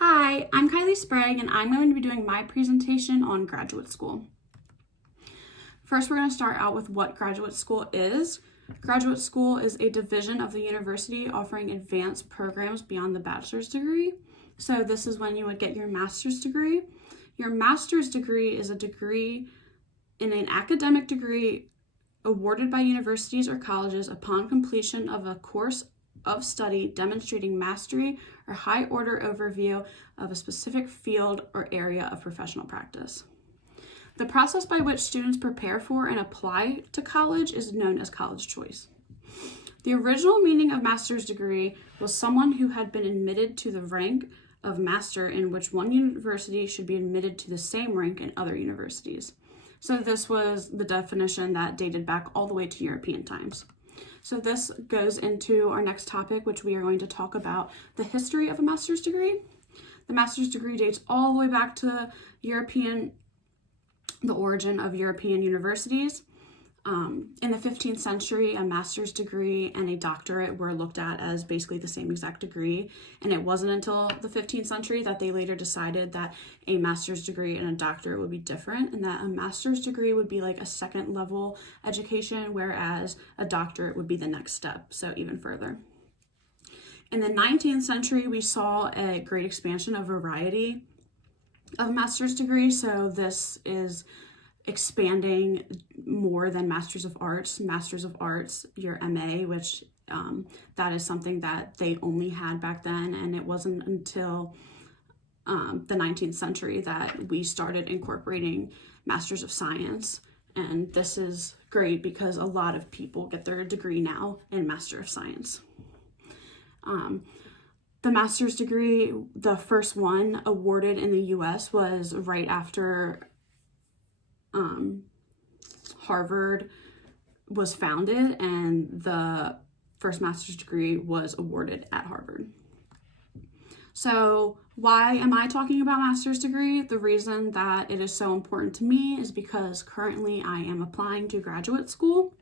Hi, I'm Kylie Sprague, and I'm going to be doing my presentation on graduate school. First, we're going to start out with what graduate school is. Graduate school is a division of the university offering advanced programs beyond the bachelor's degree. So this is when you would get your master's degree. Your master's degree is a degree in an academic degree awarded by universities or colleges upon completion of a course of study demonstrating mastery or high order overview of a specific field or area of professional practice. The process by which students prepare for and apply to college is known as college choice. The original meaning of master's degree was someone who had been admitted to the rank of master in which one university should be admitted to the same rank in other universities. So this was the definition that dated back all the way to European times. So this goes into our next topic, which we are going to talk about the history of a master's degree. The master's degree dates all the way back to the origin of European universities. In the 15th century, a master's degree and a doctorate were looked at as basically the same exact degree, and it wasn't until the 15th century that they later decided that a master's degree and a doctorate would be different, and that a master's degree would be like a second level education, whereas a doctorate would be the next step, so even further. In the 19th century, we saw a great expansion of variety of master's degrees, so this is expanding more than Masters of Arts. Masters of Arts, your MA, which that is something that they only had back then, and it wasn't until the 19th century that we started incorporating Masters of Science. And this is great because a lot of people get their degree now in Master of Science. The master's degree, the first one awarded in the US was right after Harvard was founded, and the first master's degree was awarded at Harvard. So why am I talking about master's degree? The reason that it is so important to me is because currently I am applying to graduate school.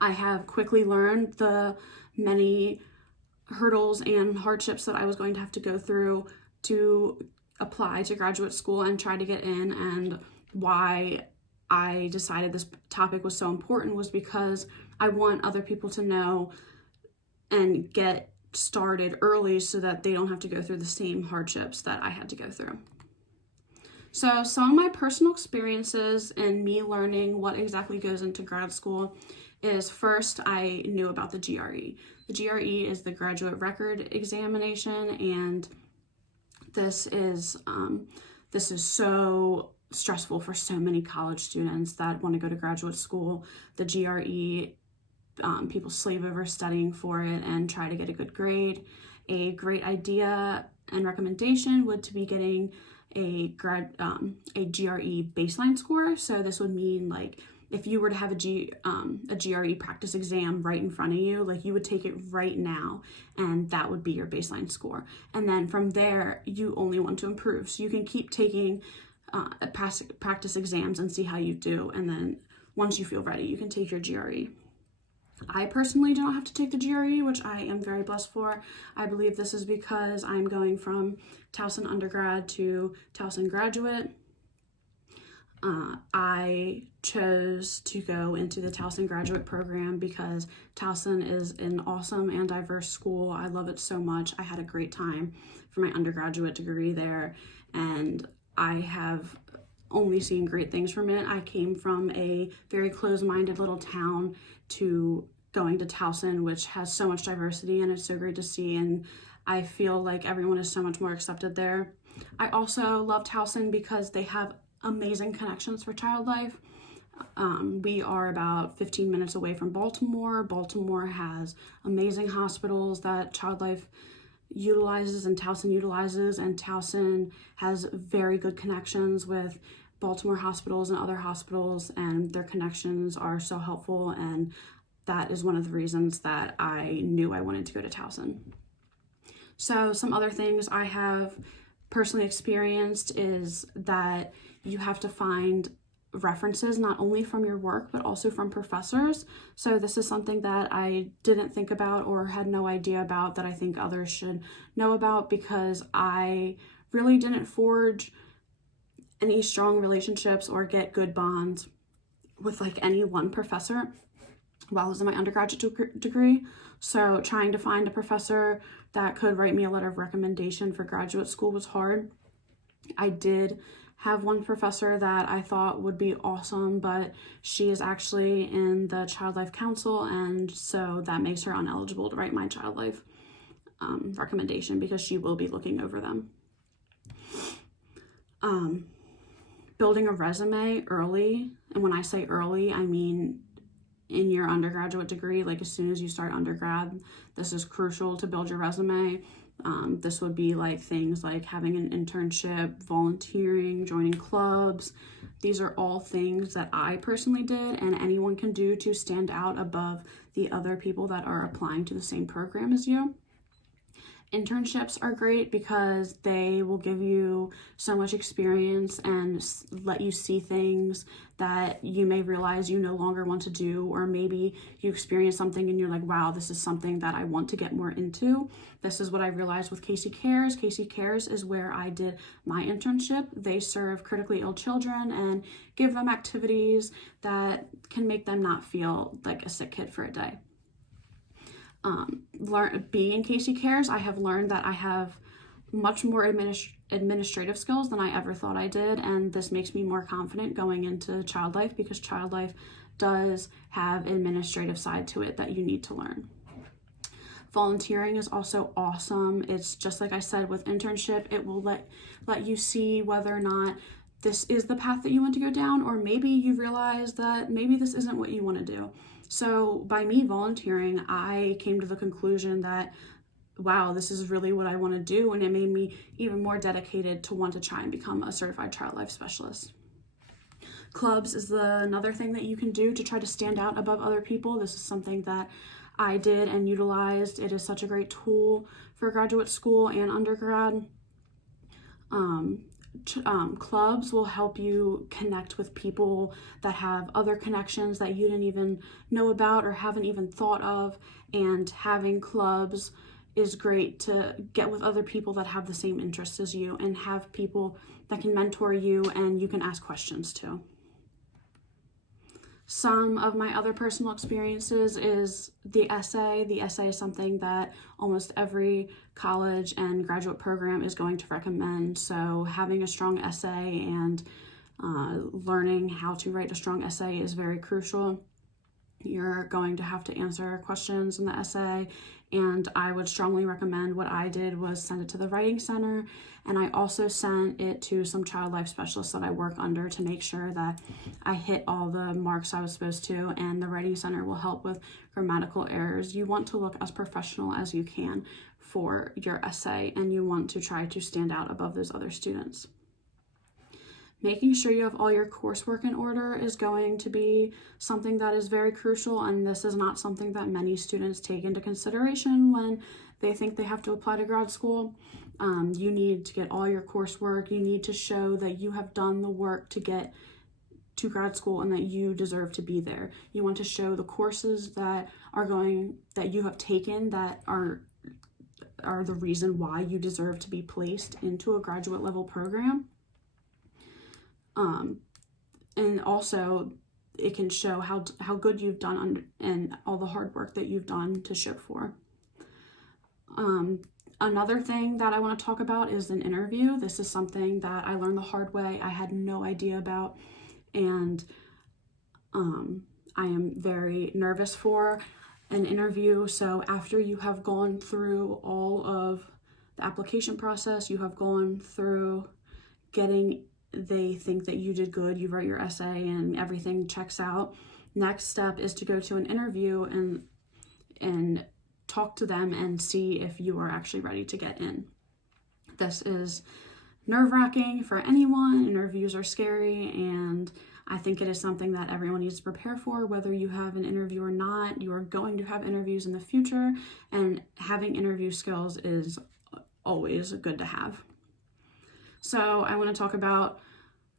I have quickly learned the many hurdles and hardships that I was going to have to go through to apply to graduate school and try to get in, and why I decided this topic was so important was because I want other people to know and get started early so that they don't have to go through the same hardships that I had to go through. So some of my personal experiences and me learning what exactly goes into grad school is, first, I knew about the GRE. The GRE is the Graduate Record Examination, and this is so stressful for so many college students that want to go to graduate school. The GRE, people slave over studying for it and try to get a good grade. A great idea and recommendation would to be getting a GRE baseline score. So this would mean, like, if you were to have a GRE practice exam right in front of you, like, you would take it right now, and that would be your baseline score. And then from there, you only want to improve. So you can keep taking practice exams and see how you do. And then once you feel ready, you can take your GRE. I personally don't have to take the GRE, which I am very blessed for. I believe this is because I'm going from Towson undergrad to Towson graduate. I chose to go into the Towson graduate program because Towson is an awesome and diverse school. I love it so much. I had a great time for my undergraduate degree there, and I have only seen great things from it. I came from a very closed-minded little town to going to Towson, which has so much diversity, and it's so great to see, and I feel like everyone is so much more accepted there. I also love Towson because they have amazing connections for child life. We are about 15 minutes away from Baltimore. Baltimore has amazing hospitals that Child Life utilizes and Towson utilizes, and Towson has very good connections with Baltimore hospitals and other hospitals, and their connections are so helpful, and that is one of the reasons that I knew I wanted to go to Towson. So some other things I have personally experienced is that you have to find references, not only from your work, but also from professors. So this is something that I didn't think about or had no idea about that I think others should know about, because I really didn't forge any strong relationships or get good bonds with like any one professor while I was in my undergraduate degree. So trying to find a professor that could write me a letter of recommendation for graduate school was hard. I did have one professor that I thought would be awesome, but she is actually in the Child Life Council, and so that makes her ineligible to write my Child Life recommendation, because she will be looking over them. Building a resume early, and when I say early, I mean in your undergraduate degree, like as soon as you start undergrad, this is crucial to build your resume. This would be like things like having an internship, volunteering, joining clubs. These are all things that I personally did, and anyone can do to stand out above the other people that are applying to the same program as you. Internships are great because they will give you so much experience and let you see things that you may realize you no longer want to do, or maybe you experience something and you're like, wow, this is something that I want to get more into. This is what I realized with Casey Cares. Casey Cares is where I did my internship. They serve critically ill children and give them activities that can make them not feel like a sick kid for a day. Being in Casey Cares, I have learned that I have much more administrative skills than I ever thought I did, and this makes me more confident going into Child Life, because Child Life does have an administrative side to it that you need to learn. Volunteering is also awesome. It's just like I said with internship, it will let you see whether or not this is the path that you want to go down, or maybe you realize that maybe this isn't what you want to do. So by me volunteering, I came to the conclusion that, wow, this is really what I want to do, and it made me even more dedicated to want to try and become a certified child life specialist. Clubs is another thing that you can do to try to stand out above other people. This is something that I did and utilized. It is such a great tool for graduate school and undergrad. Clubs will help you connect with people that have other connections that you didn't even know about or haven't even thought of, and having clubs is great to get with other people that have the same interests as you and have people that can mentor you and you can ask questions to. Some of my other personal experiences is the essay. The essay is something that almost every college and graduate program is going to recommend. So having a strong essay and learning how to write a strong essay is very crucial. You're going to have to answer questions in the essay, and I would strongly recommend, what I did was send it to the Writing Center, and I also sent it to some child life specialists that I work under to make sure that I hit all the marks I was supposed to, and the Writing Center will help with grammatical errors. You want to look as professional as you can for your essay, and you want to try to stand out above those other students. Making sure you have all your coursework in order is going to be something that is very crucial, and this is not something that many students take into consideration when they think they have to apply to grad school. You need to get all your coursework. You need to show that you have done the work to get to grad school and that you deserve to be there. You want to show the courses that you have taken that are the reason why you deserve to be placed into a graduate level program. And also it can show how good you've done and all the hard work that you've done to show for. Another thing that I want to talk about is an interview. This is something that I learned the hard way. I had no idea about, and I am very nervous for an interview. So after you have gone through all of the application process, you have gone through they think that you did good, you wrote your essay and everything checks out. Next step is to go to an interview and talk to them and see if you are actually ready to get in. This is nerve-wracking for anyone. Interviews are scary, and I think it is something that everyone needs to prepare for, whether you have an interview or not. You are going to have interviews in the future, and having interview skills is always good to have. So I want to talk about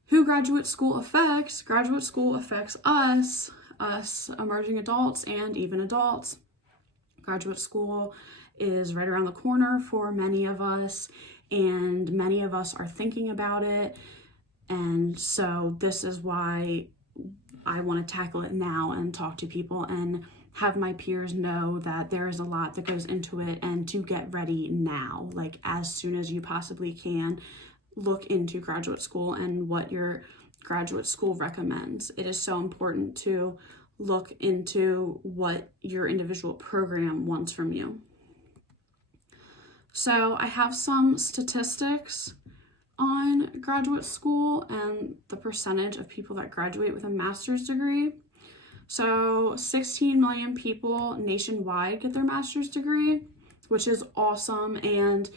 Who graduate school affects? Graduate school affects us emerging adults and even adults. Graduate school is right around the corner for many of us, and many of us are thinking about it. And so this is why I want to tackle it now and talk to people and have my peers know that there is a lot that goes into it, and to get ready now, like as soon as you possibly can. Look into graduate school and what your graduate school recommends. It is so important to look into what your individual program wants from you. So I have some statistics on graduate school and the percentage of people that graduate with a master's degree. So 16 million people nationwide get their master's degree, which is awesome. And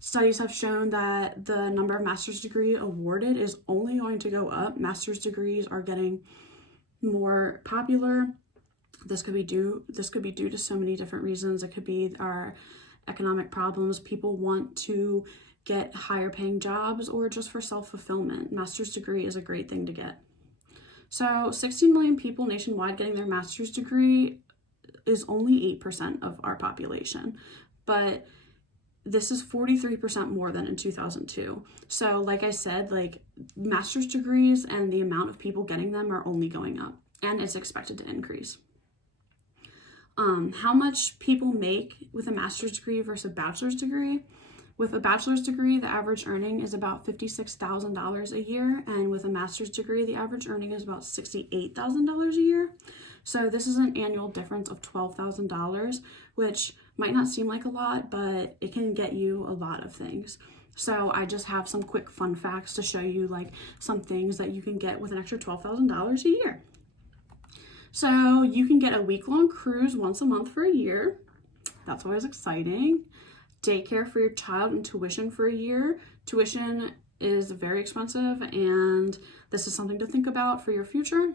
studies have shown that the number of master's degree awarded is only going to go up. Master's degrees are getting more popular. This could be due to so many different reasons. It could be our economic problems. People want to get higher paying jobs, or just for self-fulfillment. Master's degree is a great thing to get. So 16 million people nationwide getting their master's degree is only 8% of our population, but this is 43% more than in 2002. So like I said, like master's degrees and the amount of people getting them are only going up, and it's expected to increase. How much people make with a master's degree versus a bachelor's degree? With a bachelor's degree, the average earning is about $56,000 a year, and with a master's degree, the average earning is about $68,000 a year. So this is an annual difference of $12,000, which might not seem like a lot, but it can get you a lot of things. So I just have some quick fun facts to show you, like some things that you can get with an extra $12,000 a year. So you can get a week-long cruise once a month for a year. That's always exciting. Daycare for your child and tuition for a year. Tuition is very expensive, and this is something to think about for your future.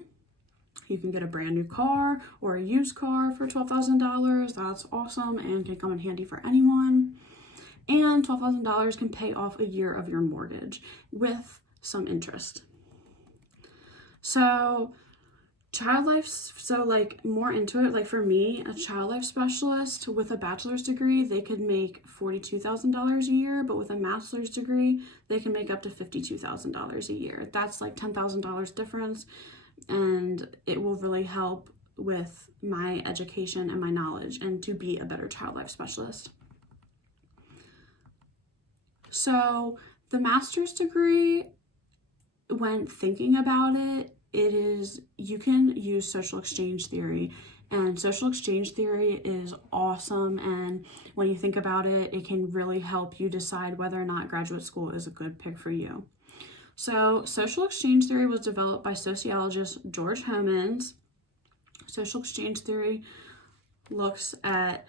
You can get a brand new car or a used car for $12,000. That's awesome and can come in handy for anyone. And $12,000 can pay off a year of your mortgage with some interest. So child life, so like more into it, like for me, a child life specialist with a bachelor's degree, they could make $42,000 a year, but with a master's degree, they can make up to $52,000 a year. That's like $10,000 difference, and it will really help with my education and my knowledge and to be a better child life specialist. So the master's degree, when thinking about it, you can use social exchange theory, and social exchange theory is awesome, and when you think about it, it can really help you decide whether or not graduate school is a good pick for you. So social exchange theory was developed by sociologist George Homans. Social exchange theory looks at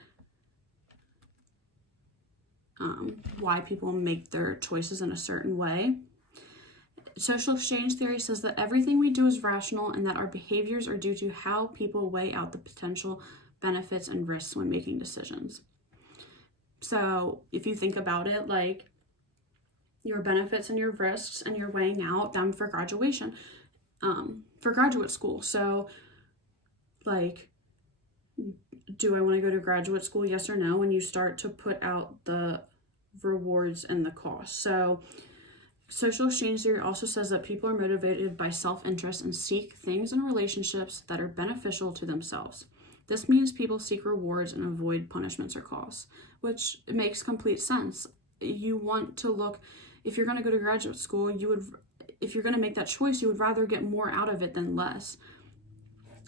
why people make their choices in a certain way. Social exchange theory says that everything we do is rational and that our behaviors are due to how people weigh out the potential benefits and risks when making decisions. So if you think about it, like your benefits and your risks, and you're weighing out them for graduation, for graduate school. So like, do I want to go to graduate school? Yes or no? And you start to put out the rewards and the costs. So social exchange theory also says that people are motivated by self-interest and seek things in relationships that are beneficial to themselves. This means people seek rewards and avoid punishments or costs, which makes complete sense. You want to look, if you're going to go to graduate school, if you're going to make that choice, you would rather get more out of it than less.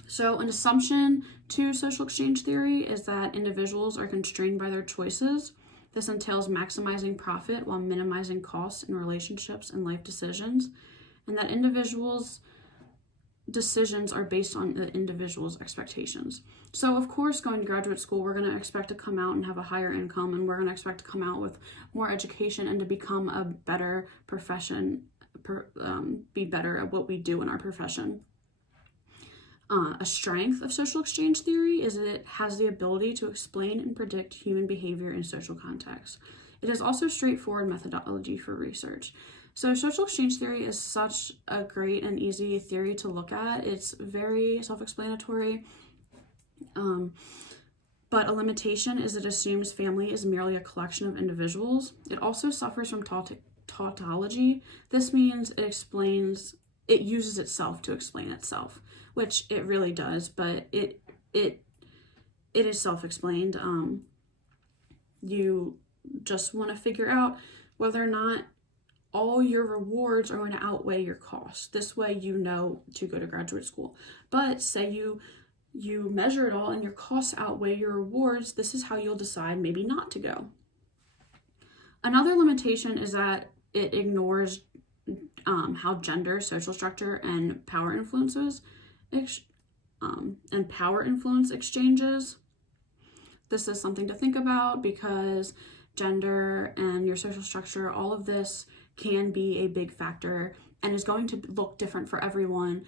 So an assumption to social exchange theory is that individuals are constrained by their choices. This entails maximizing profit while minimizing costs in relationships and life decisions, and that individuals' decisions are based on the individual's expectations. So of course, going to graduate school, we're going to expect to come out and have a higher income, and we're going to expect to come out with more education and to become a better profession, be better at what we do in our profession. A strength of social exchange theory is that it has the ability to explain and predict human behavior in social contexts. It is also straightforward methodology for research. So social exchange theory is such a great and easy theory to look at. It's very self-explanatory. But a limitation is it assumes family is merely a collection of individuals. It also suffers from tautology. This means it uses itself to explain itself, which it really does, but it is self-explained. You just want to figure out whether or not all your rewards are going to outweigh your costs. This way you know to go to graduate school. But say you measure it all and your costs outweigh your rewards, this is how you'll decide maybe not to go. Another limitation is that it ignores how gender, social structure, and power influence exchanges. This is something to think about because gender and your social structure, all of this can be a big factor and is going to look different for everyone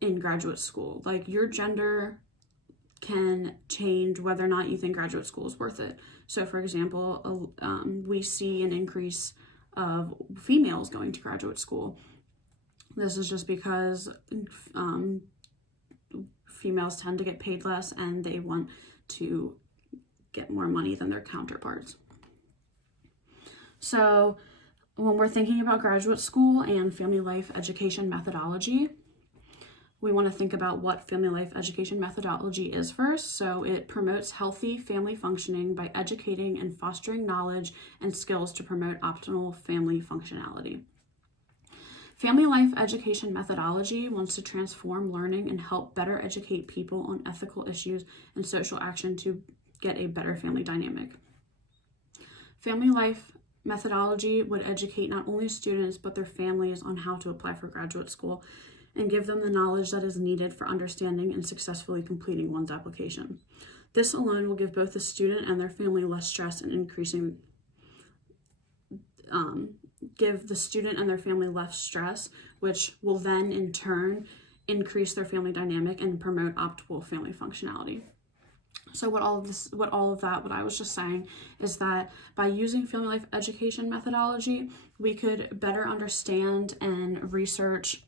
in graduate school. Like your gender can change whether or not you think graduate school is worth it. So for example, we see an increase of females going to graduate school. This is just because females tend to get paid less and they want to get more money than their counterparts. So when we're thinking about graduate school and family life education methodology, we want to think about what family life education methodology is first. So it promotes healthy family functioning by educating and fostering knowledge and skills to promote optimal family functionality. Family life education methodology wants to transform learning and help better educate people on ethical issues and social action to get a better family dynamic. Family life methodology would educate not only students but their families on how to apply for graduate school and give them the knowledge that is needed for understanding and successfully completing one's application. This alone will give both the student and their family less stress and give the student and their family less stress, which will then in turn increase their family dynamic and promote optimal family functionality. So what I was just saying is that by using family life education methodology, we could better understand and research